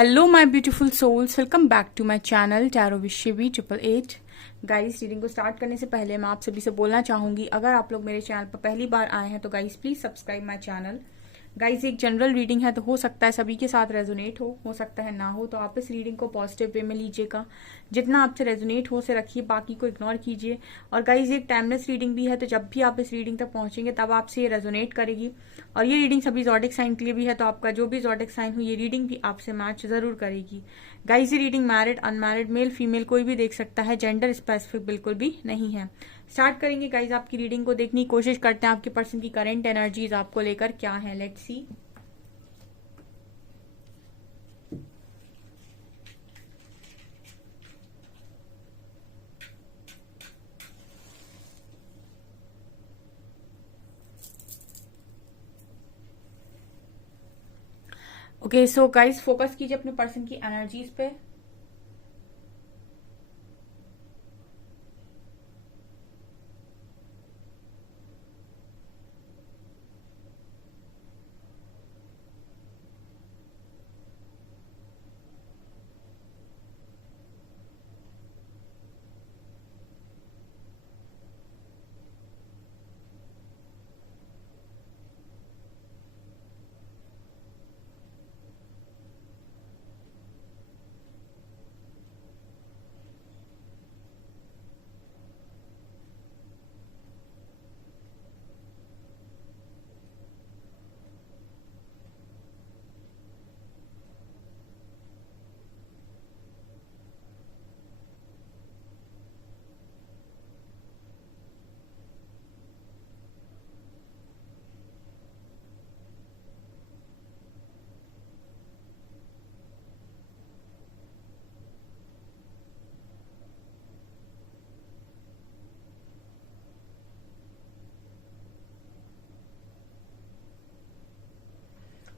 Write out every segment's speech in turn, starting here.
Hello my beautiful souls, welcome back to my channel tarot Vishwi 888। Guys, reading को start करने से पहले मैं आप सभी से बोलना चाहूंगी, अगर आप लोग मेरे चैनल पर पहली बार आए हैं तो guys please subscribe my channel. Guys, एक जनरल रीडिंग है तो हो सकता है सभी के साथ रेजोनेट हो सकता है ना हो, तो आप इस रीडिंग को पॉजिटिव वे में लीजिएगा। जितना आपसे रेजोनेट हो उसे रखिए, बाकी को इग्नोर कीजिए। और गाइस, एक टाइमलेस रीडिंग भी है, तो जब भी आप इस रीडिंग तक पहुंचेंगे तब आपसे ये रेजोनेट करेगी। और ये रीडिंग सभी ज़ोडिक साइन के लिए भी है, तो आपका जो भी ज़ोडिक साइन हो ये रीडिंग भी आपसे मैच जरूर करेगी। गाइस, ये reading married unmarried male female कोई भी देख सकता है, जेंडर स्पेसिफिक बिल्कुल भी नहीं है। स्टार्ट करेंगे गाइस आपकी रीडिंग को, देखने की कोशिश करते हैं आपके पर्सन की करंट एनर्जीज आपको लेकर क्या है। Let's see. Okay, so guys focus कीजिए अपने पर्सन की एनर्जीज पे।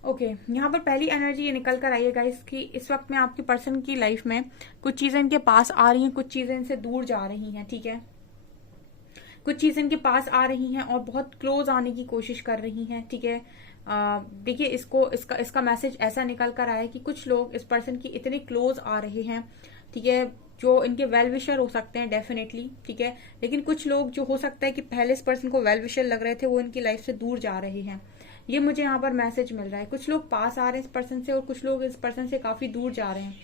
ओके, यहाँ पर पहली एनर्जी ये निकल कर आई है गाइस कि इस वक्त में आपके पर्सन की लाइफ में कुछ चीजें इनके पास आ रही हैं, कुछ चीजें इनसे दूर जा रही हैं। ठीक है, कुछ चीजें इनके पास आ रही हैं और बहुत क्लोज आने की कोशिश कर रही हैं। ठीक है, देखिए इसका इसका मैसेज ऐसा निकल कर आया है कि कुछ लोग इस पर्सन की इतने क्लोज आ रहे हैं, ठीक है, जो इनके वेल विशर हो सकते हैं डेफिनेटली। ठीक है, लेकिन कुछ लोग जो हो सकता है कि पहले इस पर्सन को वेल विशर लग रहे थे वो इनकी लाइफ से दूर जा रहे हैं। ये मुझे यहाँ पर मैसेज मिल रहा है। कुछ लोग पास आ रहे हैं इस पर्सन से और कुछ लोग इस पर्सन से काफी दूर जा रहे हैं।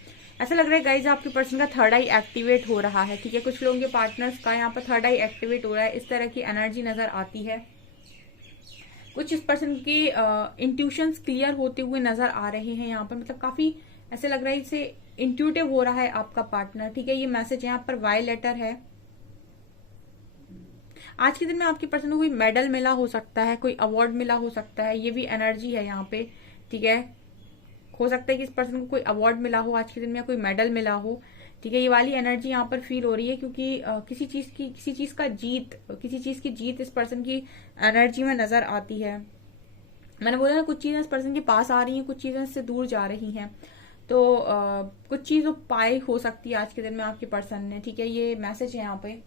ऐसा लग रहा है गाइज आपके पर्सन का थर्ड आई एक्टिवेट हो रहा है। ठीक है, कुछ लोगों के पार्टनर्स का यहाँ पर थर्ड आई एक्टिवेट हो रहा है, इस तरह की एनर्जी नजर आती है। कुछ इस पर्सन के इंट्यूशंस क्लियर होते हुए नजर आ रहे हैं यहाँ पर, मतलब काफी ऐसे लग रहा है इसे इंट्यूटिव हो रहा है आपका पार्टनर। ठीक है, ये मैसेज यहाँ पर वाई लेटर है। आज के दिन में आपके पर्सन को कोई मेडल मिला हो सकता है, कोई अवार्ड मिला हो सकता है, ये भी एनर्जी है यहाँ पे। ठीक है, हो सकता है कि इस पर्सन को कोई अवार्ड मिला हो आज के दिन में, कोई मेडल मिला हो। ठीक है, ये वाली एनर्जी यहाँ पर फील हो रही है क्योंकि किसी चीज की जीत इस पर्सन की एनर्जी में नजर आती है। मैंने बोला ना, कुछ चीजें इस पर्सन के पास आ रही हैं, कुछ चीजें इससे दूर जा रही हैं, तो कुछ चीज पाई हो सकती है आज के दिन में आपके पर्सन ने। ठीक है, ये मैसेज है यहाँ पे।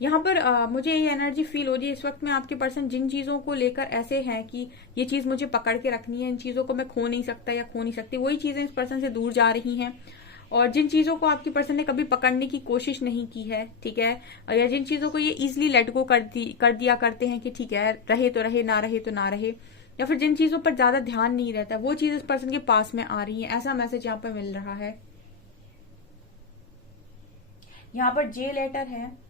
यहाँ पर मुझे ये एनर्जी फील हो रही है इस वक्त में आपके पर्सन जिन चीजों को लेकर ऐसे हैं कि ये चीज मुझे पकड़ के रखनी है, इन चीजों को मैं खो नहीं सकता या खो नहीं सकती, वही चीजें इस पर्सन से दूर जा रही हैं। और जिन चीजों को आपके पर्सन ने कभी पकड़ने की कोशिश नहीं की है, ठीक है, या जिन चीजों को ये इजिली लेट गो कर दिया करते हैं कि ठीक है रहे तो रहे, ना रहे तो ना रहे, या फिर जिन चीजों पर ज्यादा ध्यान नहीं रहता, वो चीज इस पर्सन के पास में आ रही है, ऐसा मैसेज यहाँ पर मिल रहा है। यहाँ पर जे लेटर है।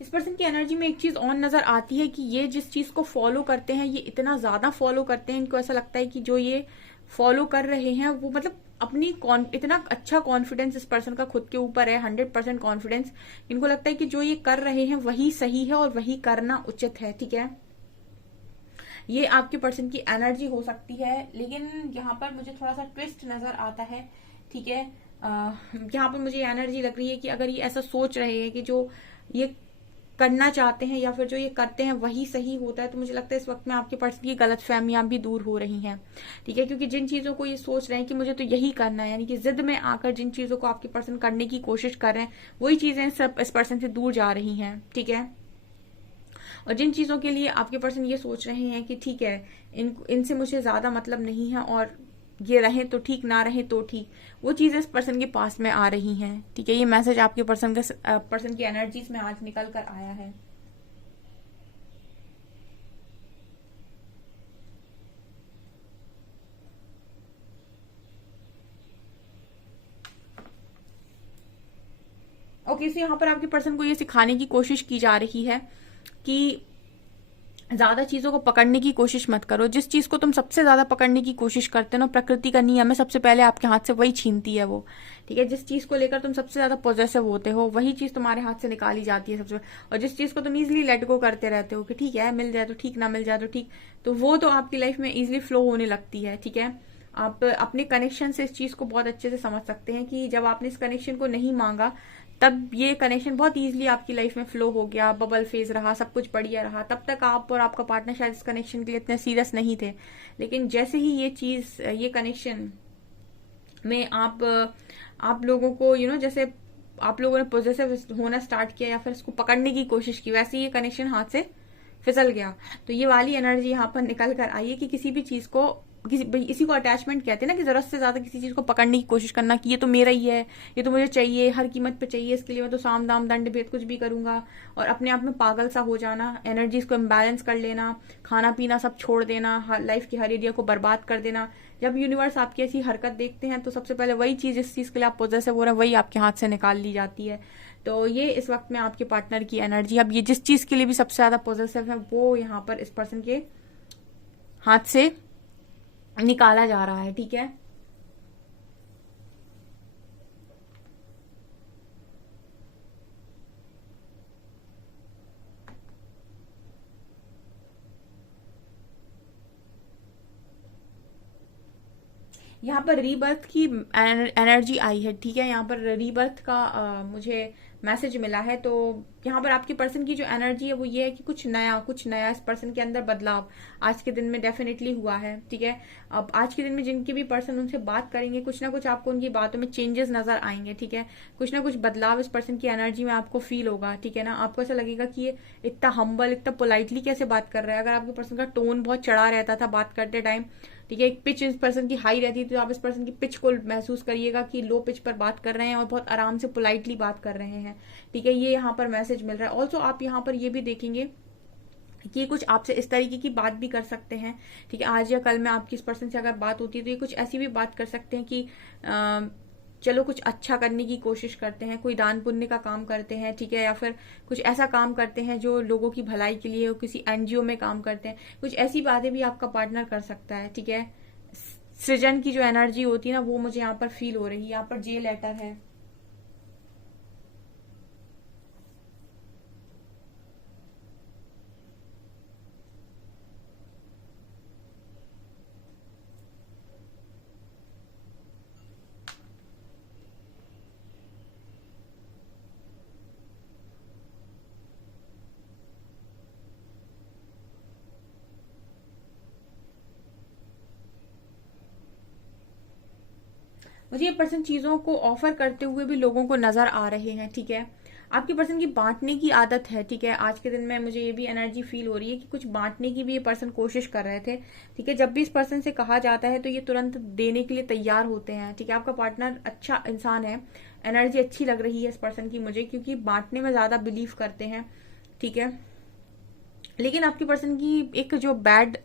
इस पर्सन की एनर्जी में एक चीज ऑन नजर आती है कि ये जिस चीज को फॉलो करते हैं, ये इतना ज्यादा फॉलो करते हैं, इनको ऐसा लगता है कि जो ये फॉलो कर रहे हैं वो मतलब अपनी इतना अच्छा कॉन्फिडेंस इस पर्सन का खुद के ऊपर है, 100% कॉन्फिडेंस। इनको लगता है कि जो ये कर रहे हैं वही सही है और वही करना उचित है। ठीक है, ये आपके पर्सन की एनर्जी हो सकती है। लेकिन यहाँ पर मुझे थोड़ा सा ट्विस्ट नजर आता है, ठीक है। यहाँ पर मुझे एनर्जी लग रही है कि अगर ये ऐसा सोच रहे हैं कि जो ये करना चाहते हैं या फिर जो ये करते हैं वही सही होता है, तो मुझे लगता है इस वक्त में आपके पर्सन की गलत फहमियां भी दूर हो रही हैं, ठीक है। क्योंकि जिन चीजों को ये सोच रहे हैं कि मुझे तो यही करना है, यानी कि जिद में आकर जिन चीजों को आपके पर्सन करने की कोशिश कर रहे हैं, वही चीजें सब इस पर्सन से दूर जा रही हैं, ठीक है। और जिन चीजों के लिए आपके पर्सन ये सोच रहे हैं कि ठीक है, इनसे मुझे ज्यादा मतलब नहीं है और ये रहें तो ठीक, ना रहें तो ठीक, वो चीजें इस पर्सन के पास में आ रही हैं, ठीक है। ये मैसेज आपके पर्सन की एनर्जीज में आज निकल कर आया है। ओके, सो यहाँ पर आपके पर्सन को ये सिखाने की कोशिश की जा रही है कि ज्यादा चीजों को पकड़ने की कोशिश मत करो। जिस चीज को तुम सबसे ज्यादा पकड़ने की कोशिश करते हो ना, प्रकृति का नियम है, सबसे पहले आपके हाथ से वही छीनती है वो, ठीक है। जिस चीज को लेकर तुम सबसे ज्यादा पॉजिटिव होते हो, वही चीज तुम्हारे हाथ से निकाली जाती है सबसे। और जिस चीज को तुम इजिली लेट गो करते रहते हो कि ठीक है, मिल जाए तो ठीक, ना मिल जाए तो ठीक, तो वो तो आपकी लाइफ में इजिली फ्लो होने लगती है, ठीक है। आप अपने कनेक्शन से इस चीज को बहुत अच्छे से समझ सकते हैं कि जब आपने इस कनेक्शन को नहीं मांगा, तब ये कनेक्शन बहुत इजीली आपकी लाइफ में फ्लो हो गया, बबल फेज रहा, सब कुछ बढ़िया रहा। तब तक आप और आपका पार्टनर शायद इस कनेक्शन के लिए इतने सीरियस नहीं थे, लेकिन जैसे ही ये कनेक्शन में आप लोगों को जैसे आप लोगों ने पॉजिटिव होना स्टार्ट किया या फिर इसको पकड़ने की कोशिश की, वैसे ही ये कनेक्शन हाथ से फिसल गया। तो ये वाली एनर्जी यहाँ पर निकल कर आई है कि किसी भी चीज को, इसी को अटैचमेंट कहते हैं ना, कि जरूरत से ज्यादा किसी चीज को पकड़ने की कोशिश करना कि ये तो मेरा ही है, ये तो मुझे चाहिए, हर कीमत पे चाहिए, इसके लिए मैं तो साम दाम दंड भेद कुछ भी करूंगा, और अपने आप में पागल सा हो जाना, एनर्जीज को इम्बैलेंस कर लेना, खाना पीना सब छोड़ देना, लाइफ की हर एरिया को बर्बाद कर देना। जब यूनिवर्स आपकी ऐसी हरकत देखते हैं तो सबसे पहले वही चीज, इस चीज के लिए आप पॉजिटिव हो रहे हैं, वही आपके हाथ से निकाल ली जाती है। तो ये इस वक्त में आपके पार्टनर की एनर्जी, अब ये जिस चीज के लिए भी सबसे ज्यादा पॉजिटिव है, वो यहाँ पर इस पर्सन के हाथ से निकाला जा रहा है, ठीक है। यहाँ पर रीबर्थ की एनर्जी आई है, ठीक है। यहाँ पर रीबर्थ का मुझे मैसेज मिला है। तो यहाँ पर आपके पर्सन की जो एनर्जी है वो ये है कि कुछ नया इस पर्सन के अंदर बदलाव आज के दिन में डेफिनेटली हुआ है, ठीक है। अब आज के दिन में जिनके भी पर्सन उनसे बात करेंगे, कुछ ना कुछ आपको उनकी बातों में चेंजेस नजर आएंगे, ठीक है। कुछ ना कुछ बदलाव इस पर्सन की एनर्जी में आपको फील होगा, ठीक है ना। आपको ऐसा लगेगा कि ये इतना हम्बल, इतना पोलाइटली कैसे बात कर रहा है। अगर आपके पर्सन का टोन बहुत चढ़ा रहता था बात करते टाइम, ठीक है, एक पिच इस पर्सन की हाई रहती थी, तो आप इस पर्सन की पिच को महसूस करिएगा कि लो पिच पर बात कर रहे हैं और बहुत आराम से पोलाइटली बात कर रहे हैं, ठीक है। ये यहाँ पर मैसेज मिल रहा है। ऑल्सो आप यहाँ पर ये भी देखेंगे कि ये कुछ आपसे इस तरीके की बात भी कर सकते हैं, ठीक है। आज या कल में आपकी इस पर्सन से अगर बात होती है तो ये कुछ ऐसी भी बात कर सकते हैं कि चलो कुछ अच्छा करने की कोशिश करते हैं, कोई दान पुण्य का काम करते हैं, ठीक है, या फिर कुछ ऐसा काम करते हैं जो लोगों की भलाई के लिए हो, किसी एनजीओ में काम करते हैं, कुछ ऐसी बातें भी आपका पार्टनर कर सकता है, ठीक है। सृजन की जो एनर्जी होती है ना, वो मुझे यहाँ पर फील हो रही है। यहाँ पर जे लेटर है, मुझे ये पर्सन चीजों को ऑफर करते हुए भी लोगों को नजर आ रहे हैं, ठीक है। आपकी पर्सन की बांटने की आदत है, ठीक है। आज के दिन में मुझे ये भी एनर्जी फील हो रही है कि कुछ बांटने की भी ये पर्सन कोशिश कर रहे थे, ठीक है। जब भी इस पर्सन से कहा जाता है तो ये तुरंत देने के लिए तैयार होते हैं, ठीक है। आपका पार्टनर अच्छा इंसान है, एनर्जी अच्छी लग रही है इस पर्सन की मुझे, क्योंकि बांटने में ज्यादा बिलीव करते हैं, ठीक है। लेकिन आपकी पर्सन की एक जो बैड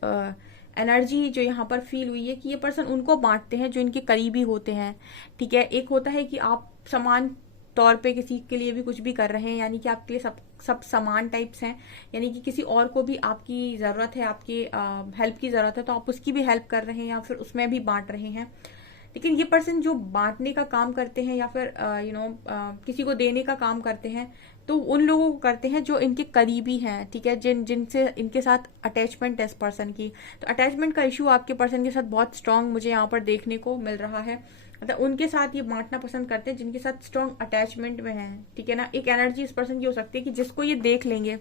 एनर्जी जो यहाँ पर फील हुई है कि ये पर्सन उनको बांटते हैं जो इनके करीबी होते हैं, ठीक है। एक होता है कि आप समान तौर पे किसी के लिए भी कुछ भी कर रहे हैं, यानी कि आपके लिए सब सब समान टाइप्स हैं, यानी कि किसी और को भी आपकी जरूरत है, आपकी हेल्प की जरूरत है, तो आप उसकी भी हेल्प कर रहे हैं या फिर उसमें भी बांट रहे हैं, लेकिन ये पर्सन जो बांटने का काम करते हैं या फिर किसी को देने का काम करते हैं, तो उन लोगों को करते हैं जो इनके करीबी हैं, ठीक है, जिनसे इनके साथ अटैचमेंट है इस पर्सन की। तो अटैचमेंट का इशू आपके पर्सन के साथ बहुत स्ट्रांग मुझे यहाँ पर देखने को मिल रहा है। मतलब उनके साथ ये बांटना पसंद करते हैं जिनके साथ स्ट्रांग अटैचमेंट में है, ठीक है ना। एक एनर्जी इस पर्सन की हो सकती है कि जिसको ये देख लेंगे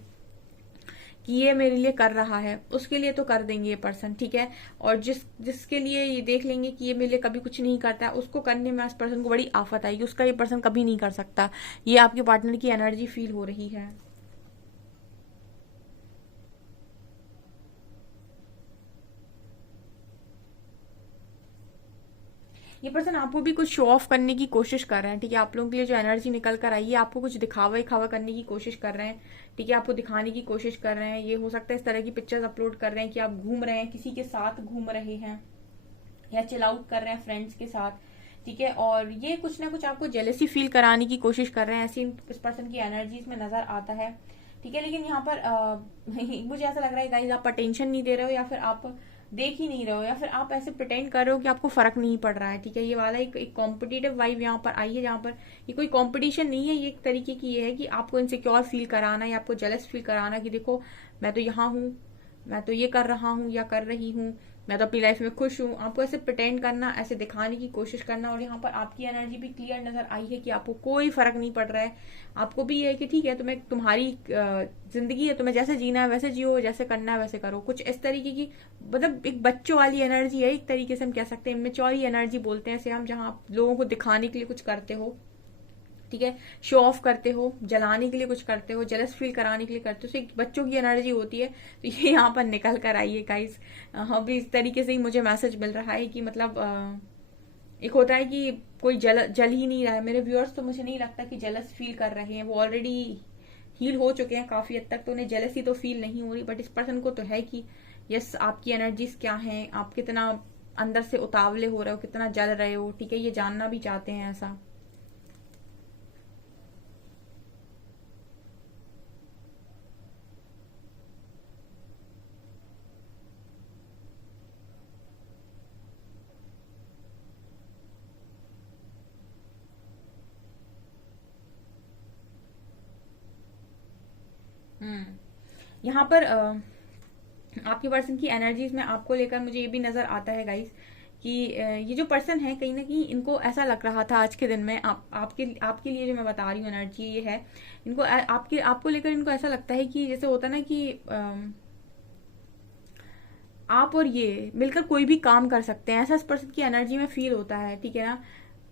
कि ये मेरे लिए कर रहा है, उसके लिए तो कर देंगे ये पर्सन, ठीक है। और जिसके लिए ये देख लेंगे कि ये मेरे लिए कभी कुछ नहीं करता है, उसको करने में इस पर्सन को बड़ी आफत आएगी, उसका ये पर्सन कभी नहीं कर सकता। ये आपके पार्टनर की एनर्जी फील हो रही है। ये पर्सन आपको भी कुछ शो ऑफ करने की कोशिश कर रहे हैं, ठीक है। आप लोगों के लिए जो एनर्जी निकल कर आई है, आपको कुछ दिखावा दिखावा करने की कोशिश कर रहे हैं, ठीक है। आपको दिखाने की कोशिश कर रहे हैं। ये हो सकता है इस तरह की पिक्चर्स अपलोड कर रहे हैं कि आप घूम रहे हैं, किसी के साथ घूम रहे हैं, या चिल आउट कर रहे हैं फ्रेंड्स के साथ, ठीक है। और ये कुछ ना कुछ आपको जेलसी फील कराने की कोशिश कर रहे हैं, ऐसी इस पर्सन की एनर्जीज में नजर आता है, ठीक है। लेकिन यहाँ पर मुझे ऐसा लग रहा है गाइस, आप अटेंशन नहीं दे रहे हो, या फिर आप देख ही नहीं रहे हो, या फिर आप ऐसे प्रिटेंड कर रहे हो कि आपको फर्क नहीं पड़ रहा है, ठीक है। ये वाला एक कॉम्पिटिटिव वाइब यहाँ पर आई है, जहाँ पर ये कोई कॉम्पिटिशन नहीं है, ये एक तरीके की ये है कि आपको इनसिक्योर फील कराना या आपको जेलस फील कराना कि देखो मैं तो यहाँ हूँ, मैं तो ये कर रहा हूँ या कर रही हूँ, मैं तो अपनी लाइफ में खुश हूँ। आपको ऐसे प्रिटेंड करना, ऐसे दिखाने की कोशिश करना। और यहाँ पर आपकी एनर्जी भी क्लियर नजर आई है कि आपको कोई फर्क नहीं पड़ रहा है। आपको भी ये है कि ठीक है, तुम्हें तुम्हारी जिंदगी है, तुम्हें जैसे जीना है वैसे जियो, जैसे करना है वैसे करो। कुछ इस तरीके की, मतलब एक बच्चों वाली एनर्जी है, एक तरीके से हम कह सकते हैं इमेच्योर एनर्जी बोलते हैं इसे हम, जहाँ आप लोगों को दिखाने के लिए कुछ करते हो, ठीक है, शो ऑफ करते हो, जलाने के लिए कुछ करते हो, जेलस फील कराने के लिए करते हो, तो एक बच्चों की एनर्जी होती है। तो ये यहाँ पर निकल कर आई है गाइस। अभी इस तरीके से ही मुझे मैसेज मिल रहा है कि मतलब एक होता है कि कोई जल ही नहीं रहा है। मेरे व्यूअर्स तो मुझे नहीं लगता कि जेलस फील कर रहे हैं, वो ऑलरेडी हील हो चुके हैं काफी हद तक, तो उन्हें जेलसी तो फील नहीं हो रही। बट इस पर्सन को तो है कि यस, आपकी एनर्जीज क्या हैं, आप कितना अंदर से उतावले हो रहे हो, कितना जल रहे हो, ठीक है, ये जानना भी चाहते हैं ऐसा। यहाँ पर आपके पर्सन की एनर्जीज में आपको लेकर मुझे ये भी नजर आता है गाइस कि ये जो पर्सन है, कहीं ना कहीं इनको ऐसा लग रहा था आज के दिन में, आपके लिए जो मैं बता रही हूँ एनर्जी ये है, इनको आपको लेकर इनको ऐसा लगता है कि जैसे होता ना कि आप और ये मिलकर कोई भी काम कर सकते हैं, ऐसा इस पर्सन की एनर्जी में फील होता है, ठीक है ना।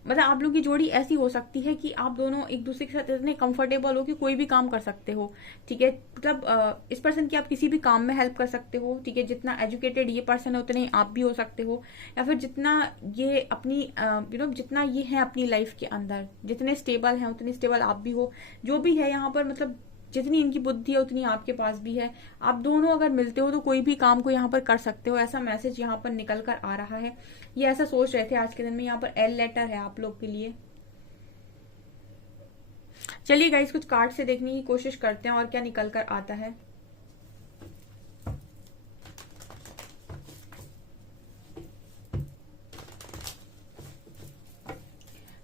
मतलब आप लोगों की जोड़ी ऐसी हो सकती है कि आप दोनों एक दूसरे के साथ इतने कंफर्टेबल हो कि कोई भी काम कर सकते हो, ठीक है। मतलब इस पर्सन की आप किसी भी काम में हेल्प कर सकते हो, ठीक है। जितना एजुकेटेड ये पर्सन है उतने ही आप भी हो सकते हो, या फिर जितना ये अपनी जितना ये है अपनी लाइफ के अंदर, जितने स्टेबल हैं उतने स्टेबल आप भी हो। जो भी है यहाँ पर, मतलब जितनी इनकी बुद्धि है उतनी आपके पास भी है। आप दोनों अगर मिलते हो तो कोई भी काम को यहाँ पर कर सकते हो, ऐसा मैसेज यहाँ पर निकल कर आ रहा है। ये ऐसा सोच रहे थे आज के दिन में। यहाँ पर एल लेटर है आप लोग के लिए। चलिए गाइस, कुछ कार्ड से देखने की कोशिश करते हैं और क्या निकल कर आता है।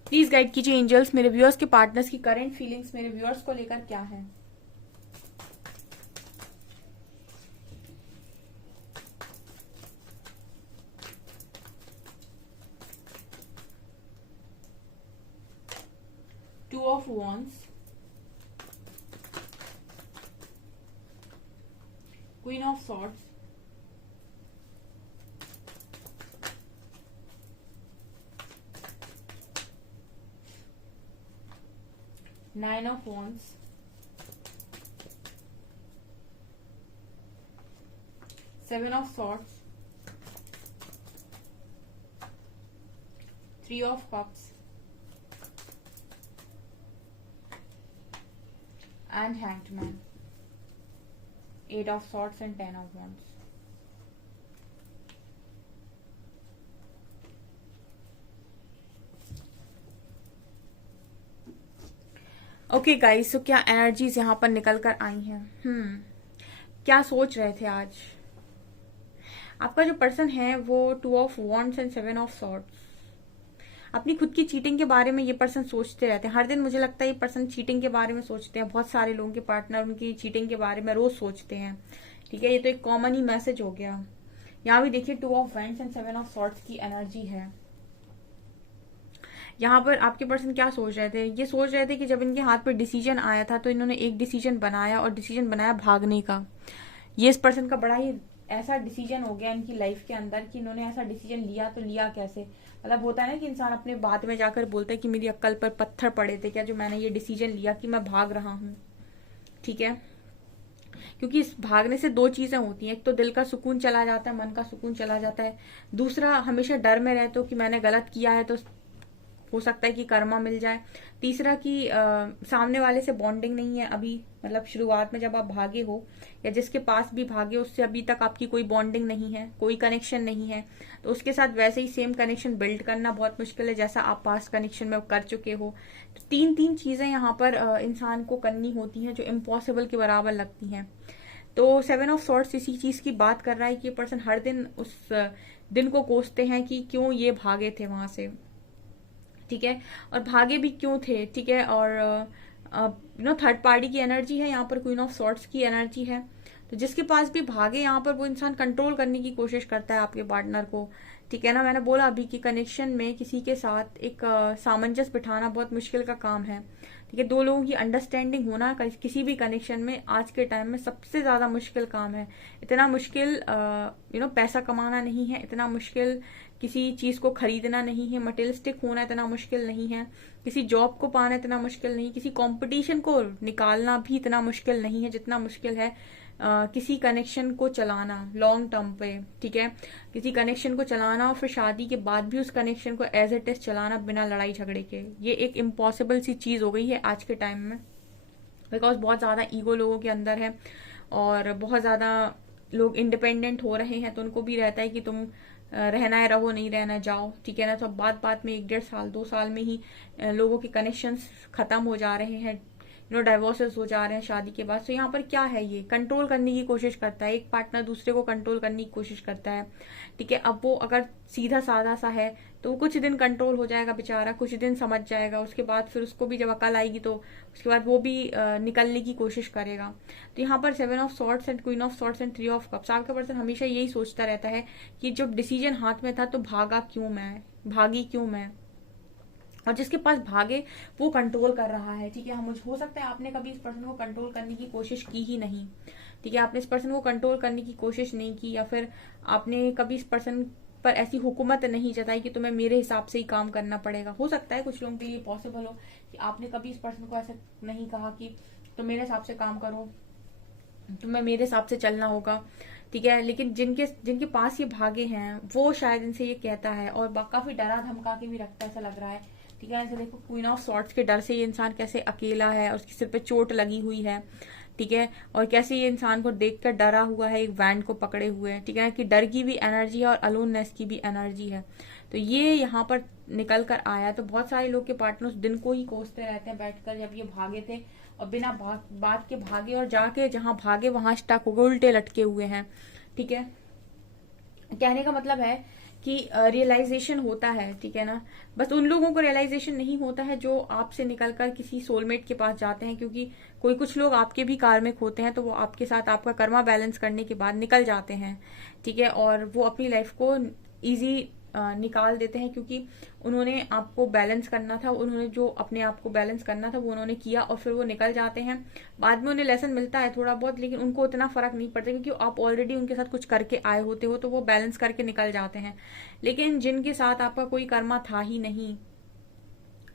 प्लीज गाइड कीजिए एंजल्स, मेरे व्यूअर्स के पार्टनर्स की करंट फीलिंग्स मेरे व्यूअर्स को लेकर क्या है। Two of Wands, Queen of Swords, Nine of Wands, Seven of Swords, Three of Cups, and Hanged Man, Eight of Swords and Ten of Wands. Okay guys, तो क्या energies यहाँ पर निकल कर आई हैं। क्या सोच रहे थे आज। आपका जो पर्सन है वो 2 of Wands and 7 of Swords, अपनी खुद की चीटिंग के बारे में ये पर्सन सोचते रहते हैं हर दिन। मुझे लगता है ये पर्सन चीटिंग के बारे में सोचते हैं। बहुत सारे लोगों के पार्टनर उनकी चीटिंग के बारे में रोज सोचते हैं, ठीक है। ये तो एक कॉमन ही मैसेज हो गया। यहाँ भी देखिए 2 of wands and 7 of swords की एनर्जी है। यहाँ पर आपके पर्सन क्या सोच रहे थे, ये सोच रहे थे कि जब इनके हाथ पर डिसीजन आया था तो इन्होंने एक डिसीजन बनाया, और डिसीजन बनाया भागने का। ये इस पर्सन का बड़ा ही ऐसा डिसीजन हो गया इनकी लाइफ के अंदर कि इन्होंने ऐसा डिसीजन लिया, तो लिया कैसे। मतलब होता है ना कि इंसान अपने बाद में जाकर बोलता है कि मेरी अक्ल पर पत्थर पड़े थे क्या जो मैंने ये डिसीजन लिया कि मैं भाग रहा हूँ, ठीक है। क्योंकि इस भागने से 2 चीजें होती हैं, एक तो दिल का सुकून चला जाता है, मन का सुकून चला जाता है। दूसरा, हमेशा डर में रहते हो कि मैंने गलत किया है तो हो सकता है कि कर्मा मिल जाए। तीसरा कि सामने वाले से बॉन्डिंग नहीं है अभी, मतलब शुरुआत में जब आप भागे हो या जिसके पास भी भागे उससे अभी तक आपकी कोई बॉन्डिंग नहीं है, कोई कनेक्शन नहीं है, तो उसके साथ वैसे ही सेम कनेक्शन बिल्ड करना बहुत मुश्किल है जैसा आप पास्ट कनेक्शन में कर चुके हो। तो 3 चीजें यहाँ पर इंसान को करनी होती हैं जो इम्पॉसिबल के बराबर लगती हैं। तो 7 ऑफ सॉर्ड्स इसी चीज की बात कर रहा है कि ये पर्सन हर दिन उस दिन को कोसते हैं कि क्यों ये भागे थे वहां से, ठीक है, और भागे भी क्यों थे, ठीक है। और थर्ड पार्टी की एनर्जी है यहाँ पर, क्वीन ऑफ सॉर्ड्स की एनर्जी है। तो जिसके पास भी भागे यहाँ पर वो इंसान कंट्रोल करने की कोशिश करता है आपके पार्टनर को, ठीक है ना। मैंने बोला अभी कि कनेक्शन में किसी के साथ एक सामंजस्य बिठाना बहुत मुश्किल का काम है, ठीक है। 2 लोगों की अंडरस्टैंडिंग होना किसी भी कनेक्शन में आज के टाइम में सबसे ज्यादा मुश्किल काम है। इतना मुश्किल पैसा कमाना नहीं है, इतना मुश्किल किसी चीज को खरीदना नहीं है, मटेरियलिस्टिक होना इतना मुश्किल नहीं है, किसी जॉब को पाना इतना मुश्किल नहीं, किसी कंपटीशन को निकालना भी इतना मुश्किल नहीं है जितना मुश्किल है किसी कनेक्शन को चलाना लॉन्ग टर्म पे, ठीक है। किसी कनेक्शन को चलाना और फिर शादी के बाद भी उस कनेक्शन को एज इट इज चलाना बिना लड़ाई झगड़े के, ये एक इम्पॉसिबल सी चीज हो गई है आज के टाइम में। बिकॉज बहुत ज्यादा ईगो लोगों के अंदर है और बहुत ज्यादा लोग इंडिपेंडेंट हो रहे हैं, तो उनको भी रहता है कि तुम रहना है रहो, नहीं रहना है जाओ, ठीक है ना। तो बात बात में 1-1.5 साल 2 साल में ही लोगों के कनेक्शंस खत्म हो जा रहे हैं, डाइवोर्सेस हो जा रहे हैं शादी के बाद। तो यहाँ पर क्या है, ये कंट्रोल करने की कोशिश करता है, एक पार्टनर दूसरे को कंट्रोल करने की कोशिश करता है, ठीक है। अब वो अगर सीधा साधा सा है तो कुछ दिन कंट्रोल हो जाएगा बेचारा, कुछ दिन समझ जाएगा, उसके बाद फिर उसको भी जब अकल आएगी तो उसके बाद वो भी निकलने की कोशिश करेगा। तो यहाँ पर 7 of swords and queen of swords and 3 of cups, आपका पर्सन हमेशा यही सोचता रहता है कि जब डिसीजन हाथ में था तो भागा क्यों मैं, भागी क्यों मैं, और जिसके पास भागे वो कंट्रोल कर रहा है, ठीक है। मुझे हो सकता है आपने कभी इस पर्सन को कंट्रोल करने की कोशिश की ही नहीं, ठीक है। आपने इस पर्सन को कंट्रोल करने की कोशिश नहीं की, या फिर आपने कभी इस पर्सन पर ऐसी हुकूमत नहीं जताई कि तुम्हें मेरे हिसाब से ही काम करना पड़ेगा। हो सकता है कुछ लोगों के लिए पॉसिबल हो कि आपने कभी इस पर्सन को ऐसे नहीं कहा कि तुम मेरे हिसाब से काम करो, तुम्हें मेरे हिसाब से चलना होगा, ठीक है। लेकिन जिनके पास ये भागे हैं वो शायद इनसे ये कहता है, और काफी डरा धमका के भी रखता है, ऐसा लग रहा है, ठीक है। ऐसे देखो क्वीन ऑफ सॉर्ड्स के डर से ये इंसान कैसे अकेला है और उसके सिर पे चोट लगी हुई है, ठीक है, और कैसे ये इंसान को देखकर डरा हुआ है एक वैंड को पकड़े हुए है, ठीक है, कि डर की भी एनर्जी है और अलोननेस की भी एनर्जी है। तो ये यहाँ पर निकल कर आया। तो बहुत सारे लोग के पार्टनर्स दिन को ही कोसते रहते हैं बैठकर जब ये भागे थे, और बिना बात के भागे और जाके जहां भागे वहां स्टक हो गए, उल्टे लटके हुए हैं, ठीक है। कहने का मतलब है कि रियलाइजेशन होता है, ठीक है ना। बस उन लोगों को रियलाइजेशन नहीं होता है जो आपसे निकलकर किसी सोलमेट के पास जाते हैं, क्योंकि कुछ लोग आपके भी कार्मिक होते हैं, तो वो आपके साथ आपका कर्मा बैलेंस करने के बाद निकल जाते हैं, ठीक है, और वो अपनी लाइफ को इजी निकाल देते हैं, क्योंकि उन्होंने आपको बैलेंस करना था, उन्होंने जो अपने आप को बैलेंस करना था वो उन्होंने किया, और फिर वो निकल जाते हैं। बाद में उन्हें लेसन मिलता है थोड़ा बहुत, लेकिन उनको उतना फर्क नहीं पड़ता, क्योंकि आप ऑलरेडी उनके साथ कुछ करके आए होते हो, तो वो बैलेंस करके निकल जाते हैं। लेकिन जिनके साथ आपका कोई कर्मा था ही नहीं,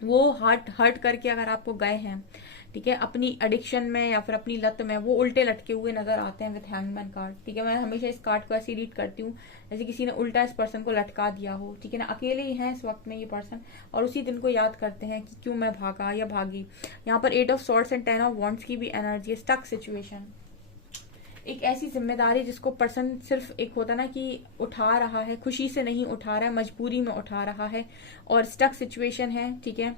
वो हर्ट करके अगर आपको गए हैं, ठीक है, अपनी एडिक्शन में या फिर अपनी लत में, वो उल्टे लटके हुए नजर आते हैं विद हैंगमैन कार्ड, ठीक है। मैं हमेशा इस कार्ड को ऐसे रीड करती हूँ जैसे किसी ने उल्टा इस पर्सन को लटका दिया हो, ठीक है ना। अकेले ही हैं इस वक्त में ये पर्सन, और उसी दिन को याद करते हैं कि क्यों मैं भागा या भागी। यहाँ पर 8 of swords and 10 of wands की भी एनर्जी है। स्टक सिचुएशन, एक ऐसी जिम्मेदारी जिसको पर्सन सिर्फ एक होता ना कि उठा रहा है, खुशी से नहीं उठा रहा है, मजबूरी में उठा रहा है, और स्टक सिचुएशन है, ठीक है।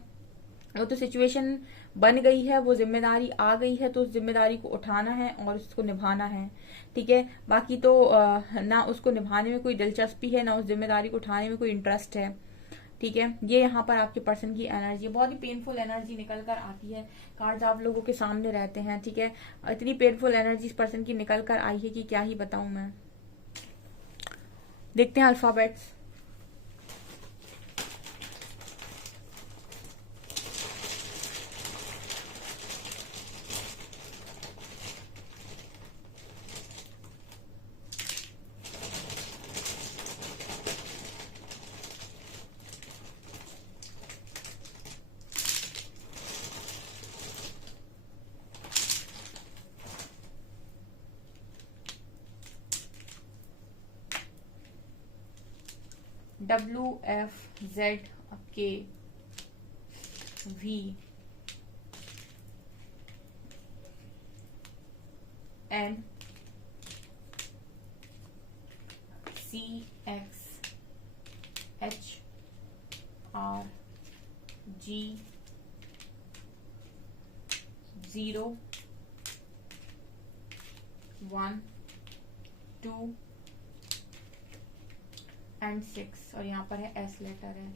वो तो सिचुएशन बन गई है, वो जिम्मेदारी आ गई है, तो उस जिम्मेदारी को उठाना है और उसको निभाना है, ठीक है। बाकी तो ना उसको निभाने में कोई दिलचस्पी है, ना उस जिम्मेदारी को उठाने में कोई इंटरेस्ट है, ठीक है, ये यहाँ पर आपके पर्सन की एनर्जी, बहुत ही पेनफुल एनर्जी निकल कर आती है। कार्ड्स आप लोगों के सामने रहते हैं, ठीक है। इतनी पेनफुल एनर्जी इस पर्सन की निकल कर आई है कि क्या ही बताऊं मैं। देखते हैं अल्फाबेट्स। WFZKVNCXHRG 0 1 2 एंड 6 और यहाँ पर है एस लेटर है।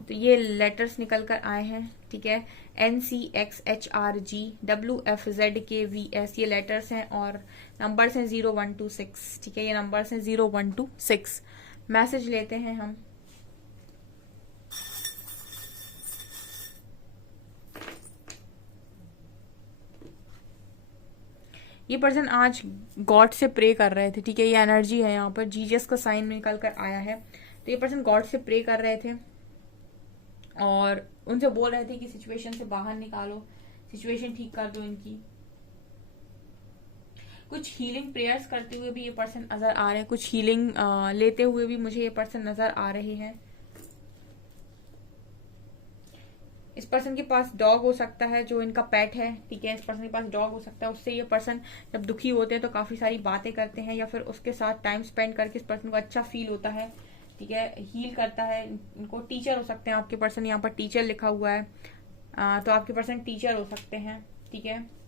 तो ये लेटर्स निकल कर आए हैं, ठीक है। NCXHRGWFZKVS ये लेटर्स हैं और नंबर्स हैं 0 1 2 6, ठीक है। ये नंबर्स हैं 0 1 2 6। मैसेज लेते हैं हम। ये पर्सन आज गॉड से प्रे कर रहे थे, ठीक है। ये एनर्जी है यहाँ पर, जीजस का साइन में निकल कर आया है। तो ये पर्सन गॉड से प्रे कर रहे थे और उनसे बोल रहे थे कि सिचुएशन से बाहर निकालो, सिचुएशन ठीक कर दो इनकी। कुछ हीलिंग प्रेयर्स करते हुए भी ये पर्सन नजर आ रहे हैं, कुछ हीलिंग लेते हुए भी मुझे ये पर्सन नजर आ रहे हैं। इस पर्सन के पास डॉग हो सकता है जो इनका पेट है, ठीक है। इस पर्सन के पास डॉग हो सकता है, उससे ये पर्सन जब दुखी होते हैं तो काफी सारी बातें करते हैं या फिर उसके साथ टाइम स्पेंड करके इस पर्सन को अच्छा फील होता है, ठीक है। हील करता है इनको। टीचर हो सकते हैं आपके पर्सन, यहाँ पर टीचर लिखा हुआ है, तो आपके पर्सन टीचर हो सकते हैं, ठीक है।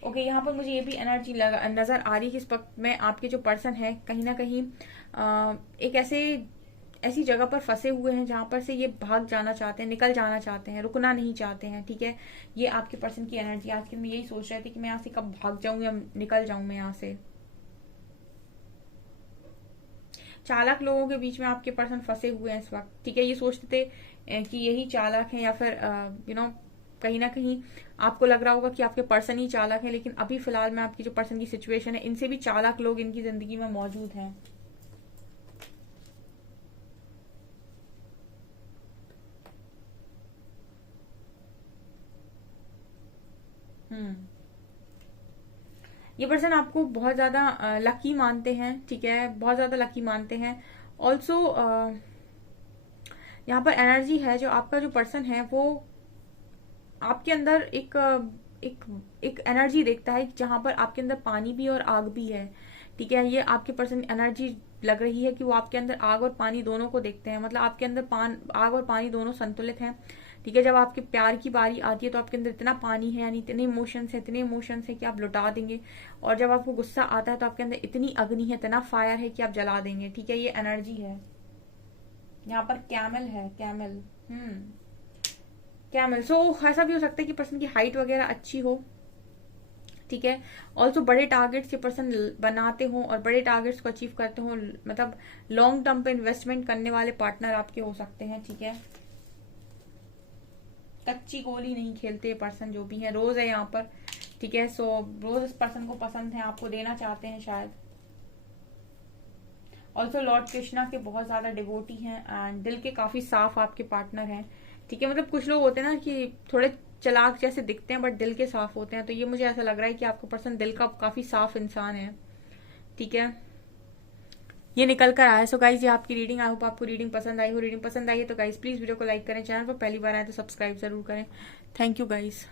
ओके, यहाँ पर मुझे ये भी एनर्जी नजर आ रही है कि इस वक्त में आपके जो पर्सन है कहीं ना कहीं एक ऐसी जगह पर फंसे हुए हैं जहां पर से ये भाग जाना चाहते हैं, निकल जाना चाहते हैं, रुकना नहीं चाहते हैं, ठीक है। ये आपके पर्सन की एनर्जी। आज के दिन यही सोच रहे थे कि मैं यहाँ से कब भाग जाऊं या निकल जाऊं मैं यहाँ से। चालाक लोगों के बीच में आपके पर्सन फंसे हुए हैं इस वक्त, ठीक है। ये सोचते थे कि यही चालाक है या फिर कहीं ना कहीं आपको लग रहा होगा कि आपके पर्सन ही चालाक है, लेकिन अभी फिलहाल में आपकी जो पर्सन की सिचुएशन है, इनसे भी चालाक लोग इनकी जिंदगी में मौजूद हैं। ये पर्सन आपको बहुत ज्यादा लकी मानते हैं, ठीक है, बहुत ज्यादा लकी मानते हैं। ऑल्सो यहाँ पर एनर्जी है, जो आपका जो पर्सन है वो आपके अंदर एक एक एनर्जी देखता है जहां पर आपके अंदर पानी भी और आग भी है, ठीक है। ये आपके पर्सन एनर्जी लग रही है कि वो आपके अंदर आग और पानी दोनों को देखते हैं, मतलब आपके अंदर आग और पानी दोनों संतुलित हैं, ठीक है। जब आपके प्यार की बारी आती है तो आपके अंदर इतना पानी है, यानी इतने इमोशंस है कि आप लुटा देंगे। और जब आपको गुस्सा आता है तो आपके अंदर इतनी अग्नि है, इतना फायर है कि आप जला देंगे, ठीक है। ये एनर्जी है। यहाँ पर कैमल है, कैमल। कैमल। सो ऐसा भी हो सकता है कि पर्सन की हाइट वगैरह अच्छी हो, ठीक है। ऑल्सो बड़े टारगेट्स ये पर्सन बनाते हो और बड़े टारगेट्स को अचीव करते हो, मतलब लॉन्ग टर्म पे इन्वेस्टमेंट करने वाले पार्टनर आपके हो सकते हैं, ठीक है। कच्ची गोली नहीं खेलते पर्सन जो भी है। रोज है यहाँ पर, ठीक है। सो रोज इस पर्सन को पसंद है, आपको देना चाहते हैं शायद। ऑल्सो लॉर्ड कृष्णा के बहुत ज्यादा डिवोटी हैं एंड दिल के काफी साफ आपके पार्टनर हैं, ठीक है। मतलब कुछ लोग होते हैं ना कि थोड़े चालाक जैसे दिखते हैं बट दिल के साफ होते हैं, तो ये मुझे ऐसा लग रहा है कि आपका पर्सन दिल का काफी साफ इंसान है, ठीक है। ये निकल कर आया। सो गाइज ये आपकी रीडिंग। आई होप आपको रीडिंग पसंद आई हो। रीडिंग पसंद आई है तो गाइज प्लीज वीडियो को लाइक करें, चैनल पर पहली बार आए तो सब्सक्राइब जरूर करें। Thank you guys.